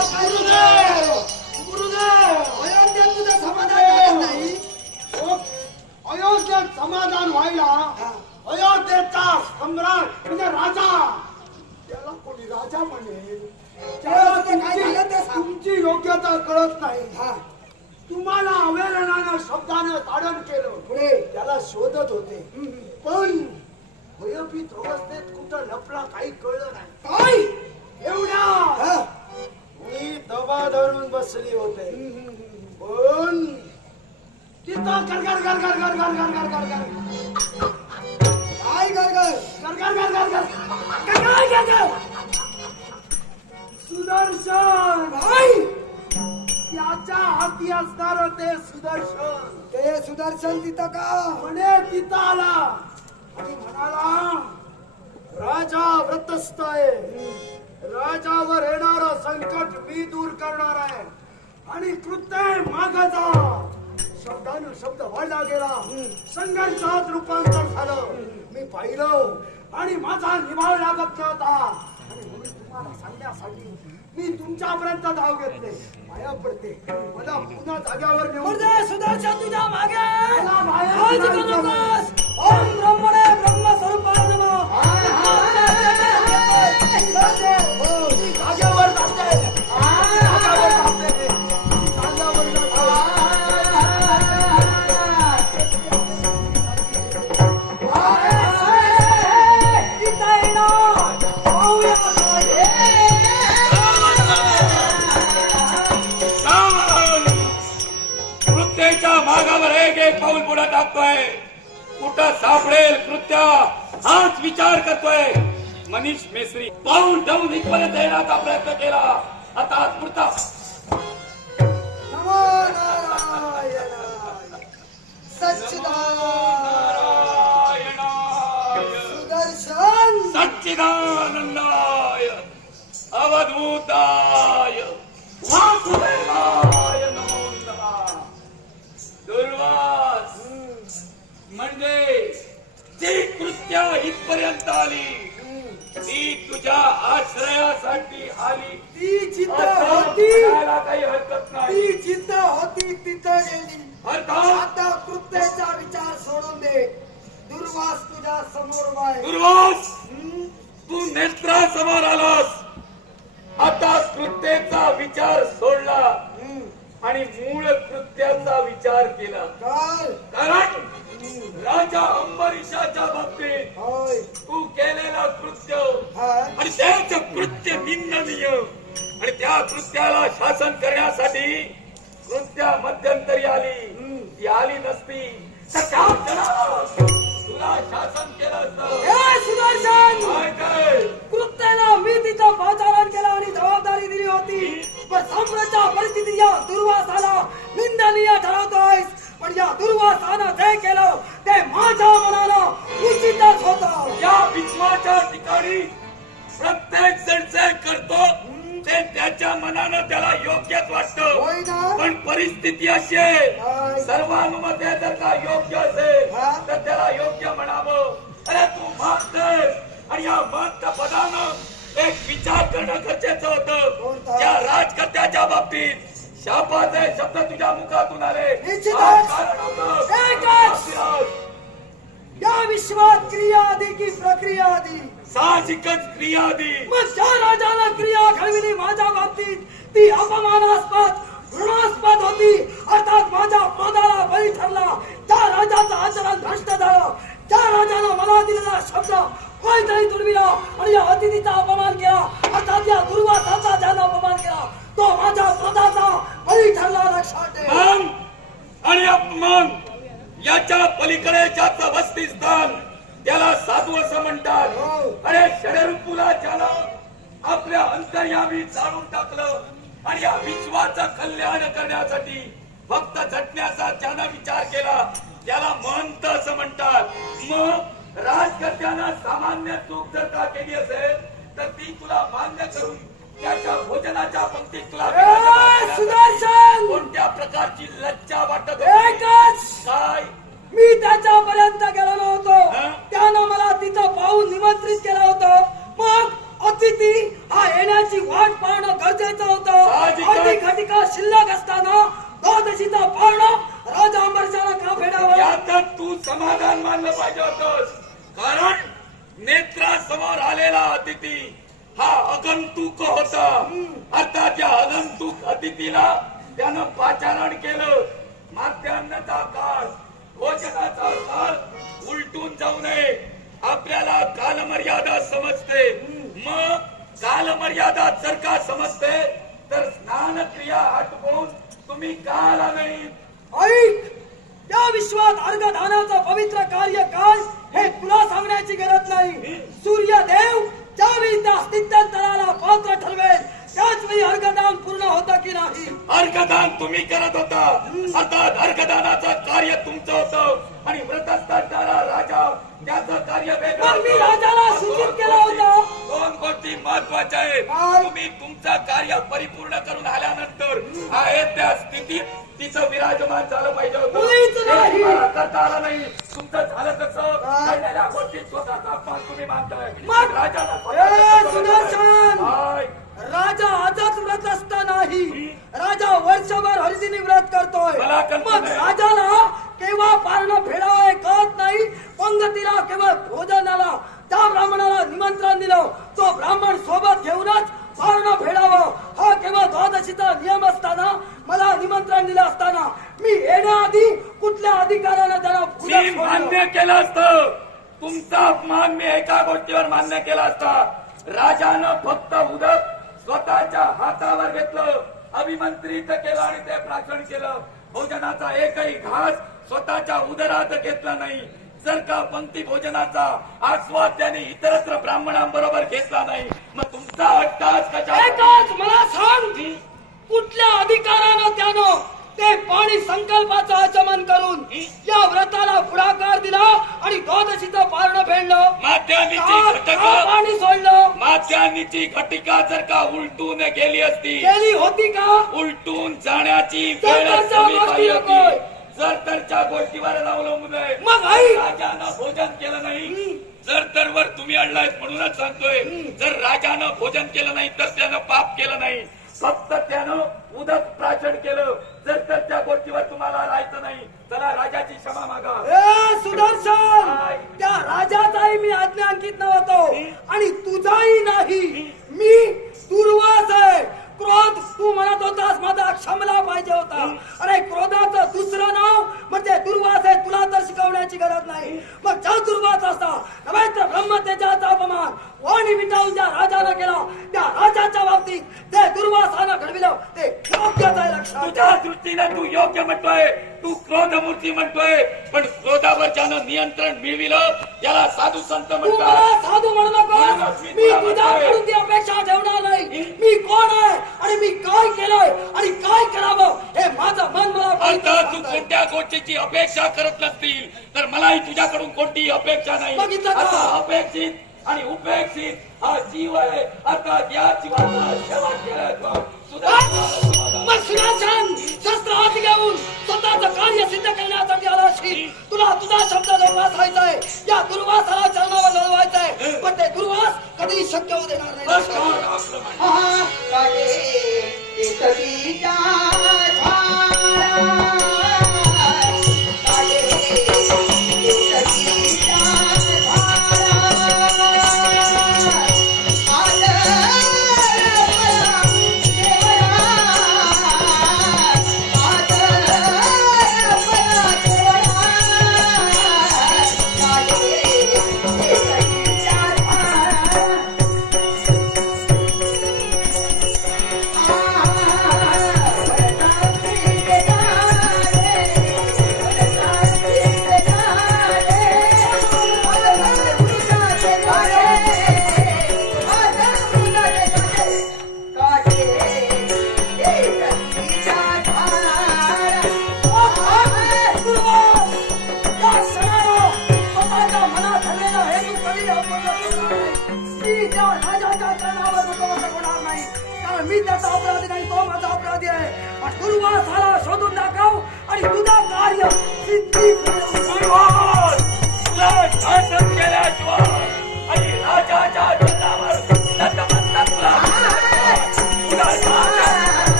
तुला काय गुरुदेव! गुरुदेव! अयोध्येत तुझं समाधान झालं नाही? ओ, अयोध्येत समाधान व्हायला हा. अयोध्येचा सम्राट म्हणजे राजा! त्याला कोणी राजा म्हणेल त्याला त्याला ते काय तुमची- झालं ते सांग. तुमची योग्यता कळत नाही. हा. तुम्हाला अवेलनानं शब्दानं ताडण केलं. पुढे. त्याला शोधत होते. पण अवस्थेत कुठं लपला काही कळलं नाही. काय? एवढ्या. मी दबा धरून बसली होते. पण तिथं कर कर कर कर कर कर कर कर कर कर काय कर कर कर कर कर कर कर कर कर सुदर्शन त्याच्या हाती असणार ते सुदर्शन ते सुदर्शन तिथं का म्हणे तिथं आला आणि म्हणाला राजा व्रतस्थ आहे राजावर येणार संकट मी दूर करणार आहे. आणि कृत्य मागाचा शब्दानं शब्द वाढला गेला. संघर्षात रूपांतर झालं. मी पाहिलं आणि माझा निभाव लागत नव्हता. आणि म्हणून तुम्हाला सांगण्यासाठी मी तुमच्यापर्यंत धाव घेतले. माया पडते. मला पुन्हा जाग्यावर नेऊन सुदर्शन तुझ्या मागे. ओम ब्रह्मणे ब्रह्मस्वरूपाय टाकतोय कुठं सापडेल कृत्य हाच विचार करतोय. मनीष मेसरी पाऊल ठेवून इथपर्यंत येण्याचा प्रयत्न केला. आता सुदर्शन सच्चिदानंदाय! अवधूताय! वासुदेवाय म्हणजे जी कृत्य इथपर्यंत आली ती तुझ्या आश्रयासाठी आली. ती जिथं होती काही हरकत नाही. ती जिथं होती तिथं गेली. अर्थात आता कृत्याचा विचार सोडून दे. दुर्वास तुझ्या समोर बाय दुर्वास तू नेत्रासमोर आलास. आता कृत्याचा विचार सोडला. आणि मूळ कृत्याचा विचार केला. कारण राजा अंबरीशाच्या बाबतीत तू केलेला कृत्य आणि त्याचं कृत्य निंदनीय. आणि त्या कृत्याला शासन करण्यासाठी कृत्या मध्यंतरी आली? ती आली नसती. तर क्षणात तुला शासन केलं असतं. सुदर्शन! काय काय? कृत्याला मी तिथं पाचारण केलं आणि जबाबदारी दिली होती. पण संप्रच्या परिस्थितीत या दुर्वासाला निंदनीय ठरवतोय पण या दुर्वासानं जे केलं ते माझ्या मनाला उचितच होतं. या भीष्माच्या ठिकाणी प्रत्येक जण जे करतो ते त्याच्या मनानं त्याला योग्यच वाटतं. ना? पण परिस्थिती अशी आहे? सर्वानुमते जर का योग्य असेल हा? तर त्याला योग्य म्हणावं. अरे तू मागतोय आणि या मागत पदानं एक विचार करणं गरजेचं होतं. कोणता? त्या राजकर्त्याच्या बाबतीत. शापाचे शब्द तुझ्या मुखातून आले. या विश्वात क्रिया आधी की प्रक्रिया आधी साहजिकच क्रिया दी मग ज्या राजाला क्रिया घडविली माझ्या बाबतीत ती अपमानास्पद ऋणास्पद होती. अर्थात माझ्या क्रोधाला बळी ठरला त्या राजाचं आचरण भ्रष्ट झालं त्या राजानं मला दिलेला शब्द कोणीतरी दुर्मिला आणि या अतिथीचा अपमान केला अर्थात या दुर्वासाचा ज्यानं अपमान केला तो माझ्या क्रोधाचा बळी ठरला लक्षात ठेव. मान आणि अपमान याच्या पलीकडे ज्याचं वस्तीस्थान त्याला साधू असं म्हणतात. हो. अरे षडरूपुला ज्याला आपल्या अंतर्यामी जाळून टाकलं आणि या विश्वाचं कल्याण करण्यासाठी फक्त झटण्याचा ज्यानं विचार केला त्याला महंत असं म्हणतात. मग राजकर्त्यानं सामान्य चूक जर का केली असेल तर ती तुला मान्य करून त्याच्या भोजनाच्या पंक्तीत तुला कोणत्या प्रकारची लज्जा वाटत होती? काय? मी त्याच्यापर्यंत गेलो नव्हतो. असताना मला तिचा भाऊ निमंत्रित केला होता. मग अतिथी हा येण्याची वाट पाहणं गरजेचं होतं. अधिक घटिका शिल्लक असताना द्वादशीचा पाहणं राजा अंबरशाला का फेडावं? आता तू समाधान मानलं पाहिजे होतस. कारण नेत्रा समोर आलेला अतिथी हा अगंतुक होता. आता त्या अगंतुक अतिथीला त्यानं पाचारण केलं. माध्यान्नचा काळ भोजनाचा काळ जाऊ नये. आपल्याला कालमर्यादा समजते. मग कालमर्यादा जर का समजते तर स्नान क्रिया आटवून तुम्ही का आला नाही ऐक त्या विश्वात अर्घदानाचं पवित्र कार्य काय हे तुला सांगण्याची गरज नाही. सूर्यदेव ज्यावेळी त्या स्थित्यंतराला पात्र ठरवेल त्याच वेळी अर्घदान पूर्ण होतं की नाही? अर्घदान तुम्ही करत होता. अर्थात अर्घदानाचं पण मी. राजाला सूचित केलं होतं. दोन गोष्टी महत्त्वाच्या आहेत? तुम्ही तुमचं कार्य परिपूर्ण करून आल्यानंतर आहे त्या स्थितीत तिचं विराजमान झालं पाहिजे होतं करता आलं नाही तुमचं झालं कसं गोष्टी स्वतःचा अपमान तुम्ही मानताय? राजाला? राजा आजच व्रत असता नाही राजा वर्षभर हरिदिनी व्रत करतोय मग. राजाला केव्हा पारणं फेडावं कळत नाही पंगतीला केवळ भोजनाला त्या ब्राह्मणाला निमंत्रण दिलं तो ब्राह्मण सोबत घेऊनच पारणं फेडावं हा केवळ द्वादशीचा नियम असताना मला निमंत्रण दिलं असताना मी येण्याआधी कुठल्या अधिकारानं त्याला मी उद्या सोडलं? मान्य केलं असतं. तुमचा अपमान मी एका गोष्टीवर मान्य केला असता. राजानं फक्त उदक स्वतःच्या हातावर घेतलं. अभिमंत्रित केलं आणि ते प्राशन केलं. भोजनाचा एकही घास स्वतःच्या उदरात घेतला नाही. जर का पंक्ती भोजनाचा आस्वाद त्याने इतरत्र ब्राह्मणांबरोबर घेतला नाही मग तुमचा अट्टास कशा मला सांग. कुठल्या अधिकारानं त्यानं ते पाणी संकल्पाचं आचमन करून या व्रताला पुढाकार दिला आणि द्वादशीचं पारण फेडलं. माध्यानीची घटक पाणी सोडलं? माध्यानीची घटिका जर का उलटून गेली असती गेली होती का? उलटून जाण्याची जर वेळ तरच्या कमी गोष्टी नकोय. जर तरच्या गोष्टीवर अवलंबून आहे. मग आई राजानं भोजन केलं नाही. जर तरवर तुम्ही अडलायत म्हणूनच सांगतोय. जर राजानं भोजन केलं नाही तर त्यानं पाप केलं नाही. फक्त त्यानं उदक प्राशन केलं. तर त्या गोष्टीवर तुम्हाला राहायचं नाही. चला राजाची क्षमा मागा. ए सुदर्शन! त्या राजाचाही मी आज्ञांकित नव्हतो. आणि तुझाही नाही. मी दुर्वास आहे. क्रोध तू म्हणत होतास माझा क्षमला पाहिजे होता. अरे क्रोधाचं दुसरं नाव म्हणजे दुर्वास आहे तुला तर शिकवण्याची गरज नाही. मग दुर्वास असता नव्हे तर ब्रह्मतेजाचा अपमान. वाणी मिटावून ज्या राजानं केला त्या राजाच्या बाबतीत ते दुर्वासानं घडविलं ते योग्यच आहे लक्षात. तुझ्या दृष्टीने तू योग्य म्हणतोय. तू क्रोधमूर्ती म्हणतोय. पण क्रोधावर ज्यानं नियंत्रण मिळविलं त्याला साधू संत म्हणतात मला साधू म्हणू नकोस मी मी तुला तुझ्याकडून ती अपेक्षा ठेवणार नाही मी कोण आहे आणि मी काय केलंय आणि काय करावं हे माझं मन मला आता पवित्र तू सांगतंय. कोणत्या गोष्टीची अपेक्षा करत नसतील तर मलाही कोणतीही अपेक्षा नाही? आता अपेक्षित आणि उपेक्षित हा जीव आहे. अर्थात या जीवाचा सेवा केल्याचं सुद्धा मग सुदर्शन शस्त्र हात घेऊन स्वतःचं कार्य सिद्ध करण्यासाठी आला असशील तुला तुझा शब्द वाचायचाय या दुर्वासाला चरणावर लढवायचंय पण ते दुर्वास कधी शक्य होऊ देणार नाही. कारण मी त्याचा अपराधी नाही तो माझा अपराधी आहे पण दुर्वासाला शोधून दाखव आणि तुझा कार्य सिद्धी दुर्वास!